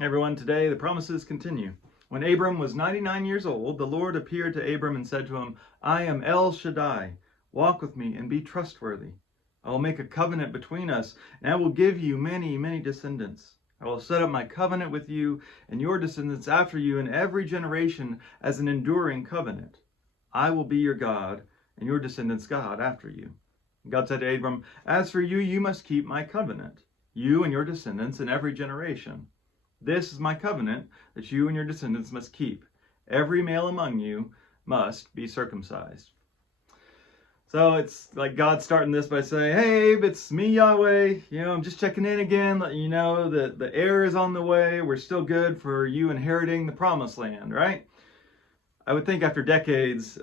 Hey everyone, today the promises continue. When Abram was 99 years old, the Lord appeared to Abram and said to him, I am El Shaddai. Walk with me and be trustworthy. I will make a covenant between us, and I will give you many, many descendants. I will set up my covenant with you and your descendants after you in every generation as an enduring covenant. I will be your God, and your descendants' God after you. God said to Abram, As for you, you must keep my covenant, you and your descendants in every generation. This is my covenant that you and your descendants must keep. Every male among you must be circumcised. So it's like God starting this by saying, hey, Abe, it's me, Yahweh. I'm just checking in again, letting you know that the heir is on the way. We're still good for you inheriting the promised land, right? I would think after decades,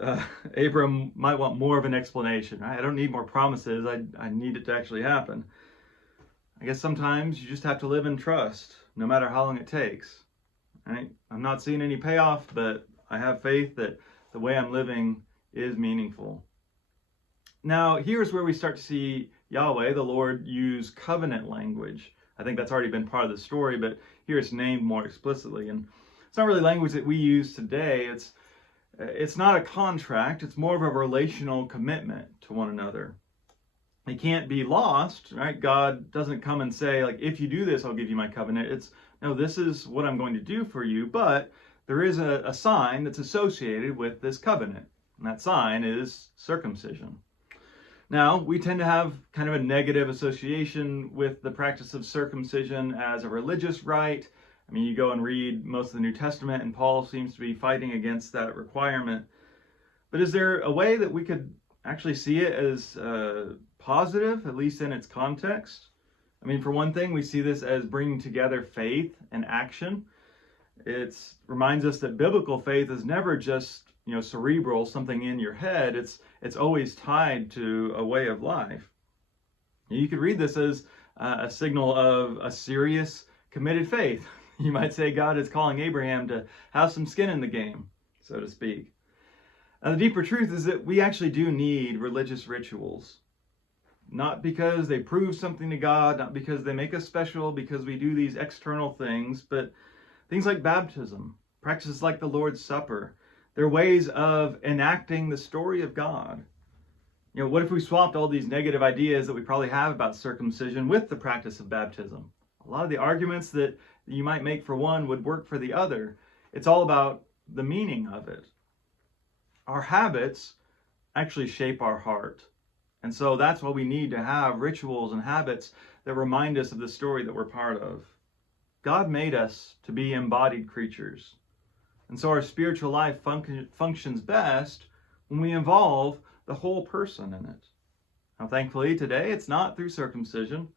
Abram might want more of an explanation. Right? I don't need more promises. I need it to actually happen. I guess sometimes you just have to live in trust, no matter how long it takes. Right? I'm not seeing any payoff, but I have faith that the way I'm living is meaningful. Now, here's where we start to see Yahweh, the Lord, use covenant language. I think that's already been part of the story, but here it's named more explicitly. And it's not really language that we use today. It's not a contract. It's more of a relational commitment to one another. It can't be lost, right? God doesn't come and say, like, if you do this, I'll give you my covenant. It's, no, this is what I'm going to do for you, but there is a sign that's associated with this covenant, and that sign is circumcision. Now, we tend to have kind of a negative association with the practice of circumcision as a religious rite. I mean, you go and read most of the New Testament, and Paul seems to be fighting against that requirement. But is there a way that we could actually see it as positive, at least in its context? I mean, for one thing, we see this as bringing together faith and action. It reminds us that biblical faith is never just, cerebral, something in your head. It's always tied to a way of life. You could read this as a signal of a serious, committed faith. You might say God is calling Abraham to have some skin in the game, so to speak. Now, the deeper truth is that we actually do need religious rituals. Not because they prove something to God, not because they make us special, because we do these external things, but things like baptism, practices like the Lord's Supper. They're ways of enacting the story of God. What if we swapped all these negative ideas that we probably have about circumcision with the practice of baptism? A lot of the arguments that you might make for one would work for the other. It's all about the meaning of it. Our habits actually shape our heart. And so that's why we need to have rituals and habits that remind us of the story that we're part of. God made us to be embodied creatures. And so our spiritual life functions best when we involve the whole person in it. Now, thankfully, today it's not through circumcision,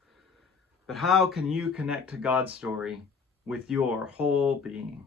but how can you connect to God's story with your whole being?